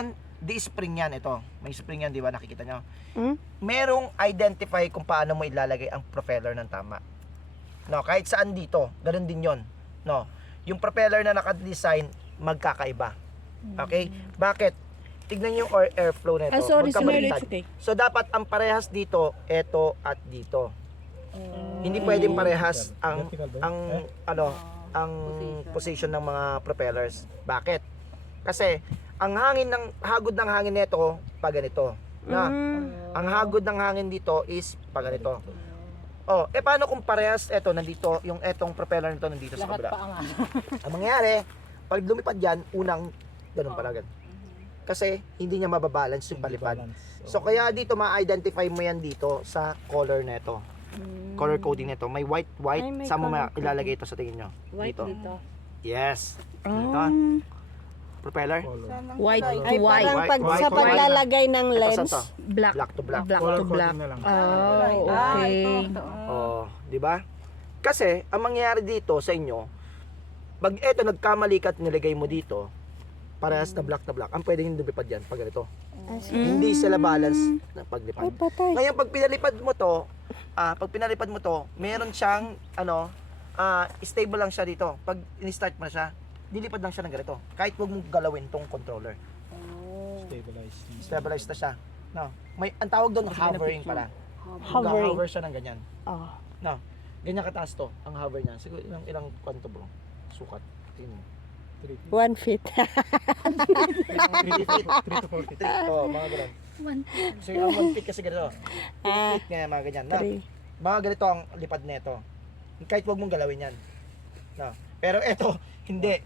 Ngayon, di spring yan ito. May spring yan, di ba? Nakikita nyo. Hmm? Merong identify kung paano mo ilalagay ang propeller ng tama. No, kahit saan dito, ganun din yon. No, yung propeller na naka-design, magkakaiba. Okay? Bakit? Tignan nyo yung airflow nito. Sorry, magkabaliktad. okay. So, dapat ang parehas dito, ito at dito. Hindi pwedeng parehas ang position ng mga propellers. Bakit? Kasi ang hagod ng hangin nito pa ganito. Na ang hagod ng hangin dito is pa ganito. Oh, paano kung parehas nandito, yung etong propeller nito nandito sa kabila? Ang mangyayari, pag lumipad yan, unang ganun pala. Kasi hindi niya mababalance yung palipad. So kaya dito ma-identify mo yan dito sa color nito. Color coding nito. May white. Saan mo ilalagay ito sa tingin nyo? White dito. Yes. Dito. Propeller. White to Ay, white. parang pag White sa to paglalagay ng Ito lens. saan to? Black. Black to black. Black to black. Oh, okay. Oh, di ba? Kasi ang mangyayari dito sa inyo, pag eto nagkamali ka at nilagay mo dito, parehas na black, ang pwedeng lumipad yan pag ganito. Hindi sila balance ng paglipad. Ay, patay. Ngayon pag pinalipad mo to, meron siyang stable lang siya dito. Pag in-start mo na siya, dilipad lang siya ng ganito. Kahit huwag mong galawin tong controller. Stabilized na siya. No. Ang tawag doon hovering pala. Hovering. Hover siya ng ganyan. Oh. No. Ganyan kataas to, ang hover niya. Siguro ilang kwanto bro? Sukat. Tingnan mo. 1 feet. 3 feet. 3 to 4 feet. Oh, mga ganun. 1 feet. So, yung 1 feet kasi ganito. 3 feet nga, mga ganyan. No? Mga ganito ang lipad nito. Kahit huwag mong galawin yan. No. Pero eto, hindi.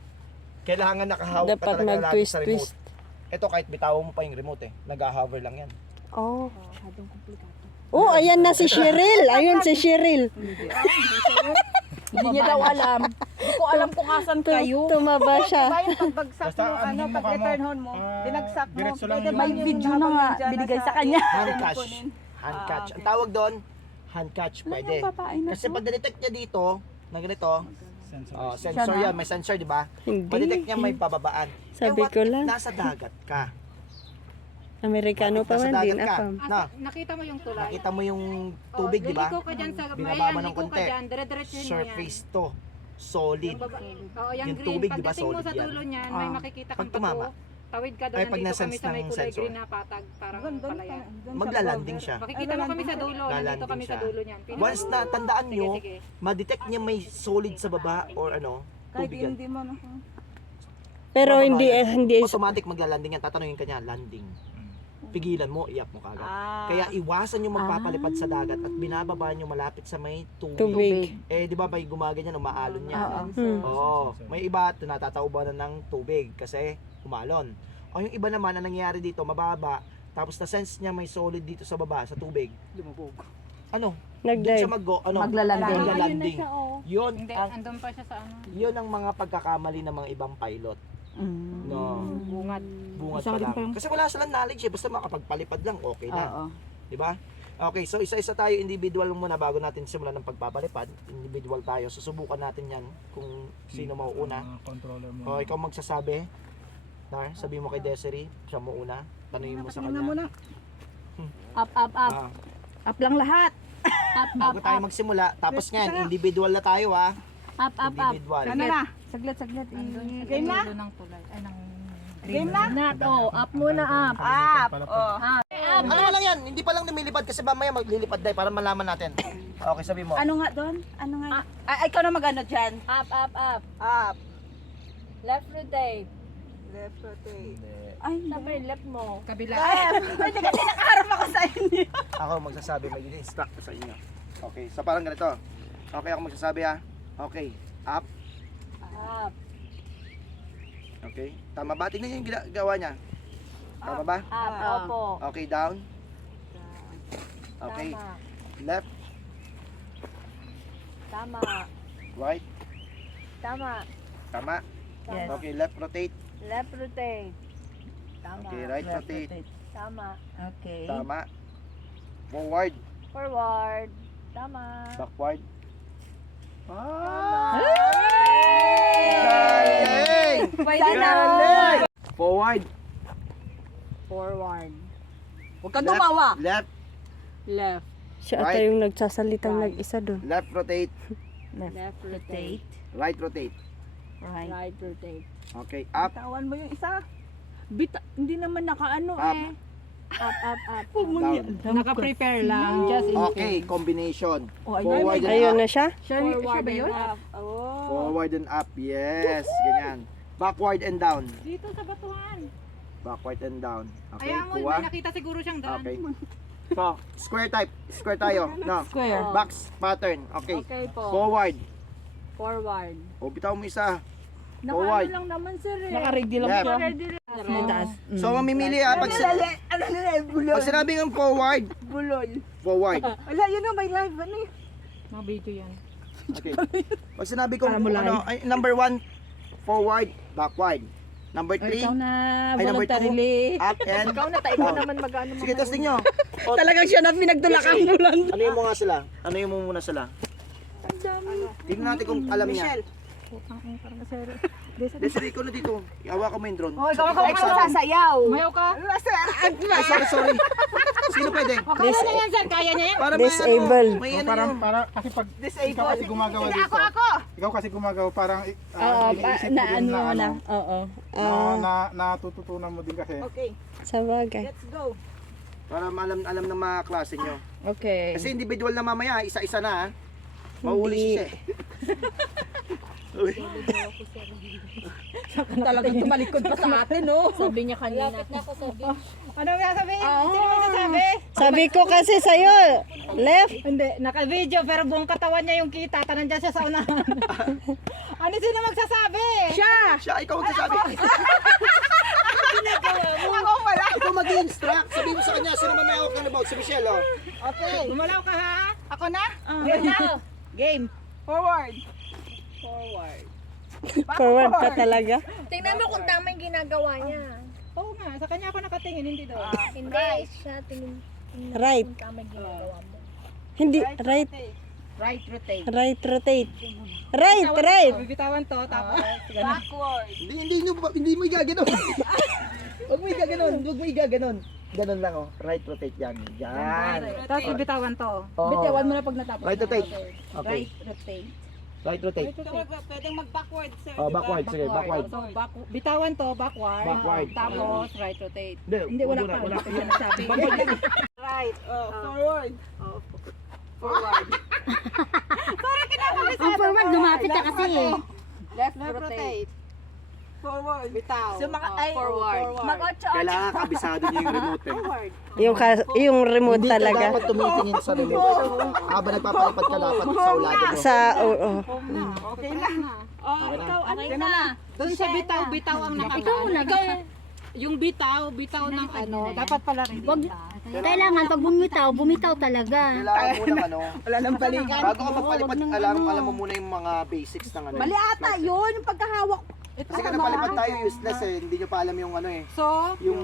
Kailangan nakahawak ka Dapat talaga lagi sa remote. mag-twist. Ito kahit bitawan mo pa yung remote nag-hover lang yan. Oh. Oh, ayan na si Cheryl. Ayun si Cheryl. Hindi niya daw alam. Hindi ko alam kung asan kayo. Tumaba siya. Bayan pagbagsak mo, pag return home mo, binagsak mo. Pwede may yun video na nga binigay sa kanya. Hand catch. Hand catch. Ang tawag doon, hand catch pwede. Kasi pag detect niya dito, na ganito, sensor yan, may sensor, di ba? Hindi. Pag-detect niya may pababaan. Sabi ko lang. Nasa dagat ka. Amerikano pa Nasa man din. dagat ka. Apam. Na, Nakita mo yung tulay? nakita mo yung tubig, di ba? Liliko ka dyan sa Binaba mo ng liko ka konti. dyan, dire-diretso mo yan. Surface to. Solid. Oo, yung Yung green. tubig, di ba, Pagdating mo solid sa yan? dulo niyan, may makikita Pag kang tumama. bato. Tawid ka doon, Ay, pag nandito na-sense kami sa may ng kulay sensor. green na patag, parang palaya. Maglalanding siya. Makikita mo kami sa dulo, nandito kami sa dulo niyan. Once na tandaan nyo, Sige. ma-detect niya may solid sa baba or tubig yan. Pero hindi Automatic maglalanding yan. Tatanungin ka niya, landing. Pigilan mo, iyak mo kagad. Kaya iwasan yung magpapalipad sa dagat at binababa nyo malapit sa may tubig. tubig. Di ba may gumaganyan, umaalon yan. Oo. May iba, natataubanan ng tubig kasi umalon. O yung iba naman, ang nangyayari dito, mababa, tapos na-sense niya may solid dito sa baba, sa tubig. Lumubog. Doon siya Nag-dive. maglalanding. Yun Hindi, ang, andun pa siya sa ano. yun ang mga pagkakamali ng mga ibang pilot. No. Bungat. Bungat pa lang. Kasi wala silang knowledge basta makapagpalipad lang, okay na. Di ba? Okay, so isa-isa tayo individual muna bago natin simulan ng pagpapalipad. Individual tayo. Susubukan natin yan kung sino mauuna. O ikaw magsasabi. Nar, sabi mo kay Desiree, siya mauuna. Tanungin mo sa kanya. Up, up, up. Ah, Up lang lahat. bago tayo magsimula, tapos ngayon, individual na tayo ha. Up, up, up. Individual. Ano na? Saglit, saglit. Game na? Dulo ng tulay. Ay, ng Game na? Not, oh. Up muna, up. Ah, Up, oh. Ano lang yan, hindi pa lang lumilipad kasi mamaya maglilipad tayo para malaman natin. Okay, sabi mo. Ano nga doon? Ano nga? Ay, ikaw na mag-ano dyan. Up, up, up. Up. Left rotate. Left rotate. ay, Sabi, left mo. Kabila. Ay, hindi kasi nakaharap ako sa inyo. Ako magsasabi, mag-instruct ko sa inyo. Okay, so parang ganito. Okay, ako magsasabi ha. Okay, up. Up. Okay, tama ba? Tingnan niyo yung ginagawa niya. Tama ba? Up, opo. Okay, down. Okay, Tama. left, Tama. right, Tama. tama. Yes. Okay, left rotate. Left rotate. Tama. Okay, right rotate. Tama. Okay. Tama. Forward, Forward. Tama. backward. Tama. Galing! Pwede na. Forward, Forward. Huwag kang tumawa. Left, Left. Siya ata Right. yung nagsasalitang nag-isa doon. left rotate, Left rotate. right rotate. Right rotate. Okay, up, Tawan mo yung isa. Hindi naman nakaano Up. eh. Up. down. Naka-prepare lang. Just in Okay, combination. Oh, ayun. Forward and Ayun up. na siya. Forward and up. Oh. Forward and up. Yes, ganyan. Backward and down. Dito sa batuhan. Backward and down. Okay, Kaya mo, kuha. may nakita siguro siyang daan. Okay. So, square type. Square tayo. No. Square. Box pattern. Okay. Okay po. Forward. Forward. O, bitaw mo isa. Naka Forward. lang naman sir eh. Naka-ready lang Left. siya. Taas. So, mamimili ah. Pag sinabi ng forward. Forward. Wala, yun na, may live. Ano yun? Mga video yan. Okay. Pag sinabi kong ano, ay, number 1, forward, backward. Number 3, Ikaw na ay number 2, voluntarily. up and Ikaw na tayo down. naman mag-ano. Sige, testing nyo. Talagang siya na pinagtulakan mo lang. Ano yung mga sila? Ano yung muna sila? Tingnan natin kung alam niya. Desiree, ikaw na dito. Iawa ka mo yung drone. Ikaw sasayaw. Mayaw ka? Ay, sorry. Sino pwede? Kaya na yan sir, kaya niya yan. Para Disabled. May ano Parang yun. para kasi pag ikaw kasi gumagawa dito. Ikaw kasi gumagawa parang iniisip mo din na ano, Oo. natututunan mo din kasi. Sa bagay. Para alam ng mga klase nyo. Okay. Kasi individual na mamaya, isa-isa na ha. Mauuli siya eh. Talagang tumalikod pa sa atin, no? Sabi niya kanina. Ano ba sabi? Sino may sasabi? Sabi ko kasi sa'yo, left. Hindi, naka-video pero buong katawan niya yung kita. Nandiyan siya sa unahan. Ano sino magsasabi? Siya, ikaw magsasabi. Ako pala. Ikaw mag-instruct. Sabihin mo sa kanya, sino may hawak ng about? Si Michelle, oh. Okay. Gumalaw ka ha? Ako na? Game. Forward pa talaga. Tingnan mo kung tama yung ginagawa niya. Oo nga, sa kanya ako nakatingin, hindi doon. Hindi siya tingin Right. kung tama yung ginagawa mo. Hindi, right. Right rotate. Right rotate. Right. Bibitawan to, tapos Backward. Hindi mo igaganon. Huwag mo igaganon. Ganon lang, oh. Right rotate yan. Yan. tapos bibitawan to. Oo. Bitawan mo na pag natapos. Right rotate. Okay. Right rotate. Right rotate. Pwedeng mag-backward, sir. Oh, backward. Sige, backward. So, bitawan to, backward. Backward. Tapos, right rotate. Hindi, Wala pa. wala Wala pa siya nasabi. Right. Forward. Ang forward, lumapit ka kasi eh. Left rotate. Forward. Bitaw. So, forward. Mag-8. Kailangan kabisado niyo yung remote eh. Yung remote Hindi ka talaga. dapat tumitingin sa remote. Habang nagpapalipad ka dapat sa ulado mo. Sa, oo. Okay na. Oh, ikaw, ano na? Doon sa bitaw ang nakaka. Ikaw muna. Yung bitaw ng ano, dapat pala rin. Kailangan pag bumitaw talaga. Kailangan mo ng ano. Wala nang balikan. Bago ka magpalipad, alam mo muna yung mga basics ng ano. Mali ata yun, yung pagkahawak. Kasi ka napalipad tayo, useless eh. Hindi nyo pa alam yung ano eh. So, Yung...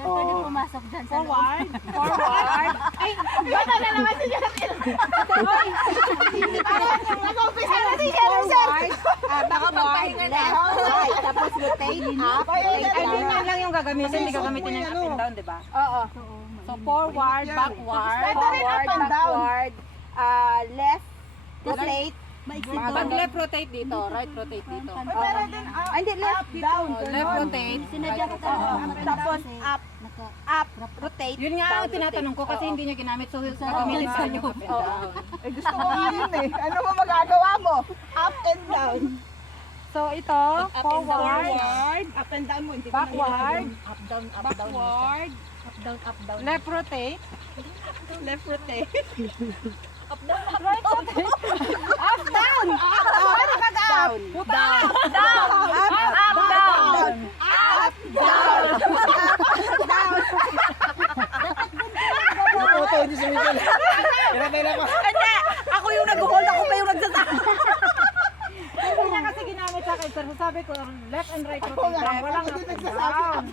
Pwede pumasok dyan sa loob. Forward. Ay, bata na naman si Jeremy. Nag-office na si Jeremy. Nakapagpahinga na. Right. Tapos rotate. Up. ay ganyan lang yung gagamitin, hindi gagamitin yung up and down, di ba? Oo. So, forward, backward. Forward, backward. Left. Rotate. Pag left rotate dito, right rotate dito. Hindi, left. Down. Left rotate. Sinadya ko Tapos up. Up. Rotate. Yun nga ang tinatanong ko kasi hindi niya ginamit, so gagamitin sa inyo up and down. Gusto ko yun eh. Ano mo magagawa mo? Up and down. So ito, forward, Up and down mo. backward, Up, down, up, down. backward, Up, down, up, down. left rotate, Left rotate. up down, up down, up down, Down. Down. Up, down. Photo ni si Michelle. Kailangan ko. Hindi. Ako yung nag-hold. Ako pa yung nagsasabi. Hindi niya kasi ginamit sa akin, sir. Sabi ko, left and right rotate lang, walang up and down.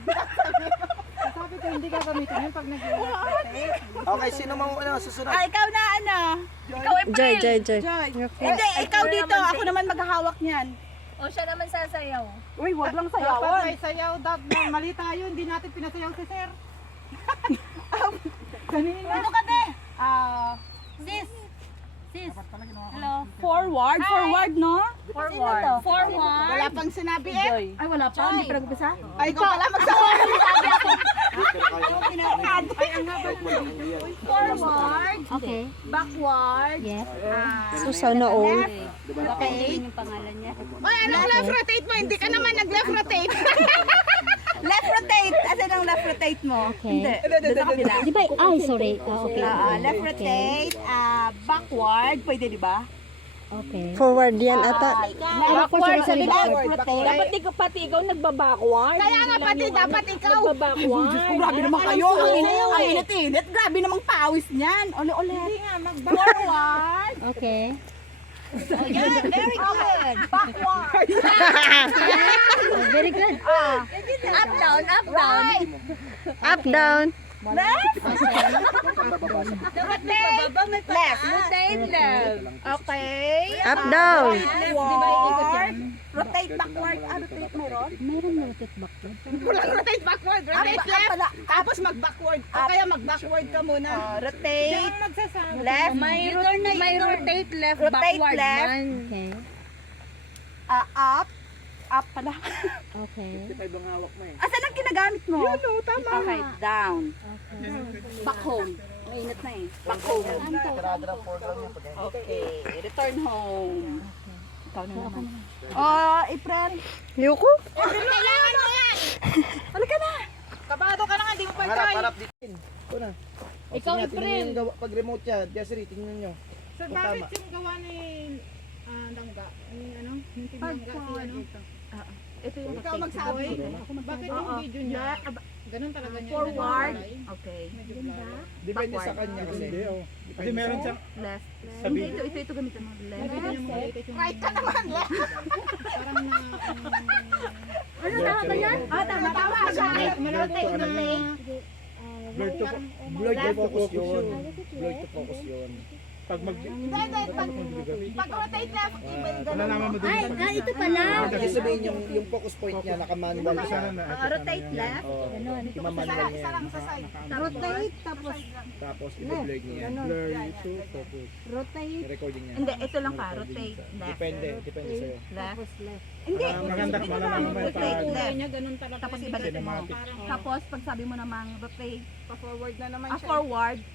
Sabi ko, hindi gagamitin yun pag nag-left rotate. Okay, sino mang susunod? Ikaw na ano? Ikaw Joy. Hindi, ikaw dito. Ako naman maghahawak niyan. O siya naman sasayaw. Uy, wag lang Dapat sayawan. may sayaw. Mali tayo. Hindi natin pinasayaw si sir. Kanina. Ano ka be? Sis. Sis. Hello. Forward, forward, no? Forward. Forward. Wala pang sinabi eh. Ay, wala pa. Hindi pa nag-umpisa. Ay, ikaw pala magsawa. Forward. Okay. Backward. Yes. So, sana all. Okay. Yung pangalan niya. Oy, anong left rotate mo? Hindi ka naman nag-left rotate. Left rotate. Asan ang left rotate mo? Okay. Doon sa kabila. Di ba? Ay, sorry. Okay. Left rotate. Backward. Pwede, di ba? Okay. Forward yan ata. Backward sa left rotate. Dapat ikaw, pati ikaw nagbabackward. Kaya nga pati dapat ikaw. Nagbabackward. Diyos ko, grabe naman kayo. Ang init-init. Grabe namang pawis niyan. Ole-ole. Hindi nga, Forward. Okay. Yan, very good. Backward. Very good. Up, down, up, down. Right. Up, down. Left. Rotate. Left. Rotate left. Okay. Up, down. Backward. Rotate backward. Rotate meron? Meron na rotate back to. Walang rotate backward. Rotate left. Tapos mag-backward. O kaya mag-backward ka muna. Rotate. Left. May rotate left Rotate backward left. man. Okay. Up. Up pala. Okay. Asan ang ginagamit mo? Yun o, tama. Okay, down. Back home. Mainit na eh. Back home. Tirada ng foreground niya. Pag Okay, return home. Ikaw na naman. Oh, April. Yoko? Kailangan mo yan. Halika na. Kabado ka na nga. Hindi mo pa harap, try. harap dito. Ito na. Ikaw, Sige, April. tingnan yung pag remote niya. Desiree, tingnan nyo. Sir, bakit yung gawa ni Langga? Ano? Yung tinangga si ano? Ito yung Ikaw magsabi. Bakit yung video niya? Ganun talaga niya. forward. inalay? Okay. Medyo blur. Depende sa kanya kasi. Hindi, oh. Kasi meron siyang Left. sabi. Ito gamitin mo. Left. Video niya maliit yung... Right ka naman. Left. Parang na... Ano tama ba yan? Tama. Tama. Malapit na... Blurred to Blurred to focus yun. Blurred to focus yun. pag mag Pag-rotate left, even nalaman mo din. Ay, ito pala. Kasi sabihin yung focus point niya, naka-manual siya. Sana na. rotate left. Oo, ima-manual niya yan. Rotate, tapos Tapos i-blur niya yan. Blur to focus. Rotate. I-recording niya. hindi, ito lang pa. Rotate left. Depende sa'yo. Left. Hindi. Maganda malalaman mo Rotate pag left. niya ganun talaga. Tapos Hindi ibalik mo. cinematic. Tapos pag sabi mo namang rotate, pa-forward na naman siya.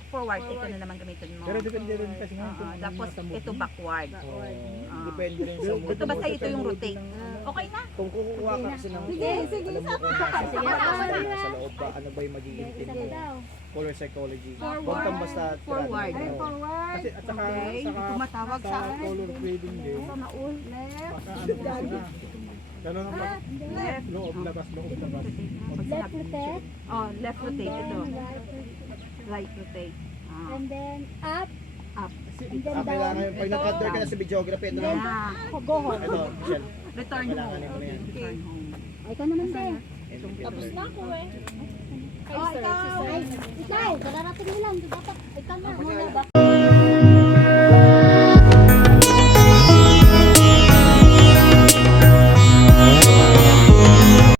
forward, ito na naman gamitin mo. Pero depende rin kasi nga kung Tapos ito backward. Oo, depende rin sa mood. Ito basta ito yung rotate. Okay na? Kung kukuha ka kasi ng alam mo kung nasa loob ba, ano ba yung magiging team mo. Color psychology. Huwag kang basta Forward. kasi at saka Tumatawag sa color grading din. Baka ano sila. Ganun ang loob, labas, loob, labas. Left rotate. Oh, left rotate ito. Right rotate. And then up. kailangan yung pag nag-under ka na sa videography, ito lang. Yeah. Go home. Ito, Michelle. Return Kailangan home. mo na yan. Return home. Ikaw naman, te. Tapos na. Ay, ikaw. Kararating mo lang. Dapat, ikaw na. Muna ba?